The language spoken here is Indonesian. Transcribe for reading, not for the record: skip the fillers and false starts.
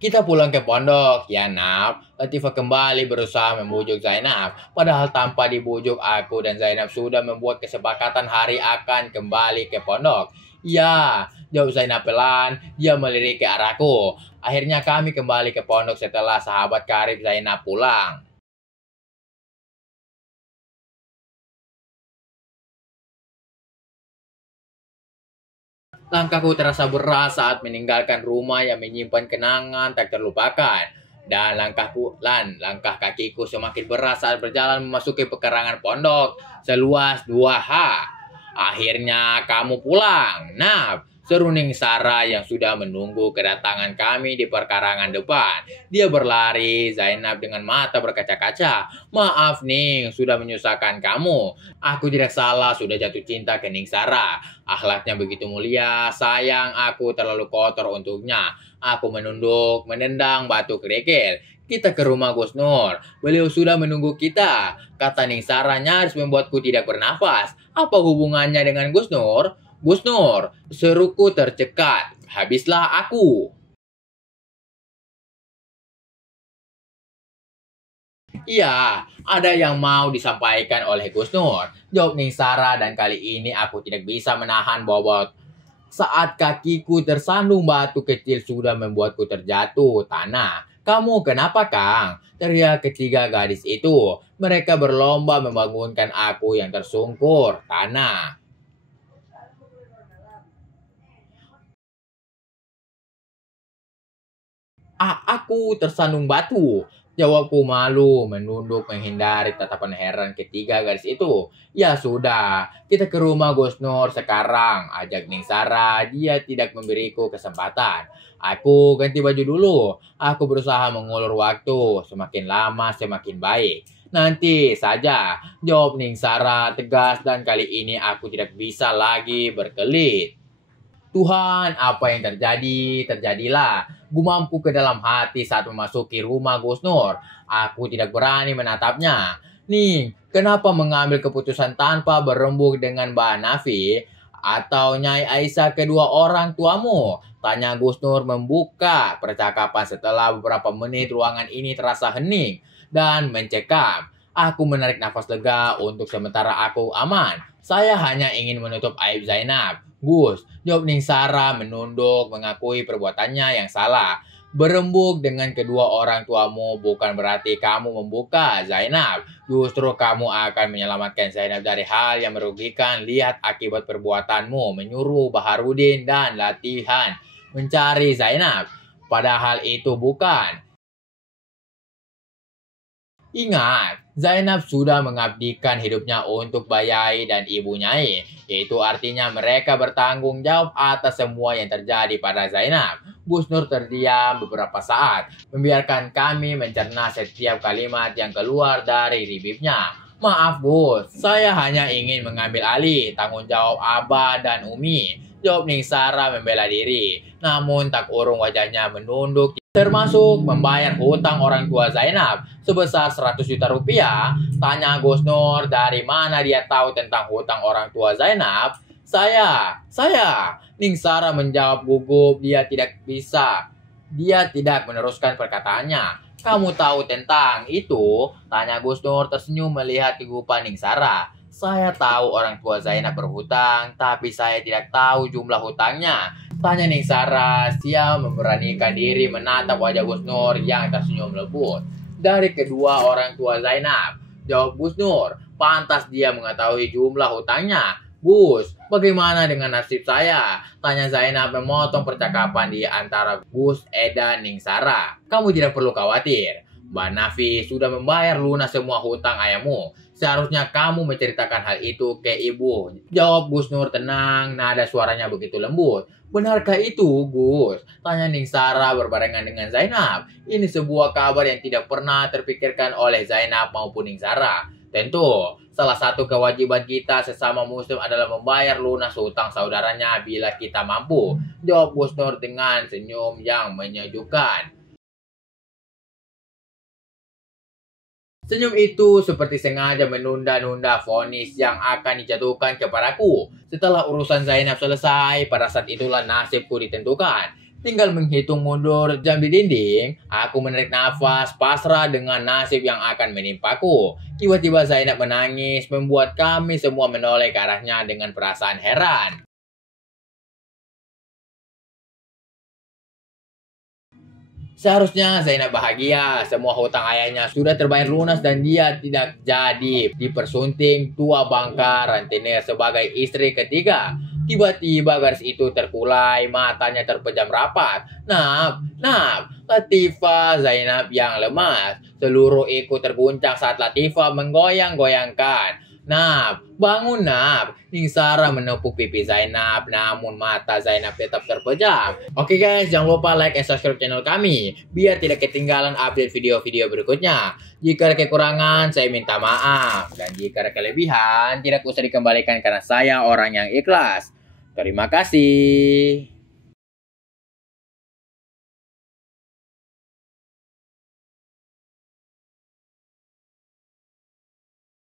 Kita pulang ke pondok, ya Naf. Latifah kembali berusaha membujuk Zainab. Padahal tanpa dibujuk, aku dan Zainab sudah membuat kesepakatan hari akan kembali ke pondok. Ya, jawab Zainab pelan. Dia melirik ke arahku. Akhirnya kami kembali ke pondok setelah sahabat karib Zainab pulang. Langkahku terasa berat saat meninggalkan rumah yang menyimpan kenangan tak terlupakan. Dan langkah kakiku semakin berat saat berjalan memasuki pekarangan pondok seluas 2 Akhirnya kamu pulang. Nah, seru Ning Sara yang sudah menunggu kedatangan kami di perkarangan depan. Dia berlari, Zainab dengan mata berkaca-kaca. Maaf Ning, sudah menyusahkan kamu. Aku tidak salah sudah jatuh cinta ke Ning Sara. Akhlaknya begitu mulia, sayang aku terlalu kotor untuknya. Aku menunduk, menendang batu kerikil. Kita ke rumah Gus Nur. Beliau sudah menunggu kita. Kata Ning Sara nyaris membuatku tidak bernafas. Apa hubungannya dengan Gus Nur? Gus Nur, seruku tercekat. Habislah aku. Iya, ada yang mau disampaikan oleh Gus Nur. Jawab Ning Sara dan kali ini aku tidak bisa menahan bobot. Saat kakiku tersandung batu kecil sudah membuatku terjatuh tanah. Kamu kenapa Kang? Teriak ketiga gadis itu. Mereka berlomba membangunkan aku yang tersungkur tanah. Aku tersandung batu. Jawabku malu, menunduk menghindari tatapan heran ketiga gadis itu. Ya sudah, kita ke rumah Gus Nur sekarang. Ajak Ning Sara, dia tidak memberiku kesempatan. Aku ganti baju dulu. Aku berusaha mengulur waktu. Semakin lama semakin baik. Nanti saja, jawab Ning Sara tegas dan kali ini aku tidak bisa lagi berkelit. Tuhan, apa yang terjadi, terjadilah. Gumamku ke dalam hati saat memasuki rumah Gus Nur. Aku tidak berani menatapnya. Nih, kenapa mengambil keputusan tanpa berembuk dengan Mbak Nafi atau Nyai Aisyah kedua orang tuamu? Tanya Gus Nur membuka percakapan setelah beberapa menit ruangan ini terasa hening dan mencekam. Aku menarik nafas lega untuk sementara aku aman. Saya hanya ingin menutup aib Zainab. Gus, jawab Ning Sara menunduk mengakui perbuatannya yang salah. Berembuk dengan kedua orang tuamu bukan berarti kamu membuka Zainab. Justru kamu akan menyelamatkan Zainab dari hal yang merugikan. Lihat akibat perbuatanmu menyuruh Baharudin dan latihan mencari Zainab. Padahal itu bukan. Ingat, Zainab sudah mengabdikan hidupnya untuk Bayai dan Ibu Nyai. Itu artinya mereka bertanggung jawab atas semua yang terjadi pada Zainab. Gus Nur terdiam beberapa saat, membiarkan kami mencerna setiap kalimat yang keluar dari bibirnya. Maaf Gus, saya hanya ingin mengambil alih tanggung jawab Abah dan Umi. Jawab Ning Sara membela diri. Namun tak urung wajahnya menunduk termasuk membayar hutang orang tua Zainab sebesar 100 juta rupiah. Tanya Gus Nur dari mana dia tahu tentang hutang orang tua Zainab. Saya. Ning Sara menjawab gugup, dia tidak meneruskan perkataannya. Kamu tahu tentang itu? Tanya Gus Nur tersenyum melihat kegugupan Ning Sara. Saya tahu orang tua Zainab berhutang, tapi saya tidak tahu jumlah hutangnya. Tanya Ning Sara, dia memberanikan diri menatap wajah Gus Nur yang tersenyum lembut. Dari kedua orang tua Zainab, jawab Gus Nur, pantas dia mengetahui jumlah hutangnya. Gus, bagaimana dengan nasib saya? Tanya Zainab memotong percakapan di antara Gus Eda Ning Sara. Kamu tidak perlu khawatir. Mbak Nafi sudah membayar lunas semua hutang ayahmu. Seharusnya kamu menceritakan hal itu ke ibu. Jawab Gus Nur tenang, nada suaranya begitu lembut. Benarkah itu, Gus? Tanya Ning Sara berbarengan dengan Zainab. Ini sebuah kabar yang tidak pernah terpikirkan oleh Zainab maupun Ning Sara. Tentu, salah satu kewajiban kita sesama muslim adalah membayar lunas hutang saudaranya bila kita mampu. Jawab Gus Nur dengan senyum yang menyejukkan. Senyum itu seperti sengaja menunda-nunda vonis yang akan dijatuhkan kepadaku. Setelah urusan Zainab selesai, pada saat itulah nasibku ditentukan. Tinggal menghitung mundur jam di dinding, aku menarik nafas pasrah dengan nasib yang akan menimpaku. Tiba-tiba Zainab menangis, membuat kami semua menoleh ke arahnya dengan perasaan heran. Seharusnya Zainab bahagia, semua hutang ayahnya sudah terbayar lunas dan dia tidak jadi dipersunting tua bangka rentenir sebagai istri ketiga. Tiba-tiba garis itu terkulai, matanya terpejam rapat. Nap, Latifah Zainab yang lemas. Seluruh ikut terguncang saat Latifah menggoyang-goyangkan. Bangun Nap. Ning Sarah menepuk pipi Zainab, namun mata Zainab tetap terpejam. Oke guys, jangan lupa like and subscribe channel kami, biar tidak ketinggalan update video-video berikutnya. Jika ada kekurangan, saya minta maaf. Dan jika ada kelebihan, tidak usah dikembalikan karena saya orang yang ikhlas. Terima kasih.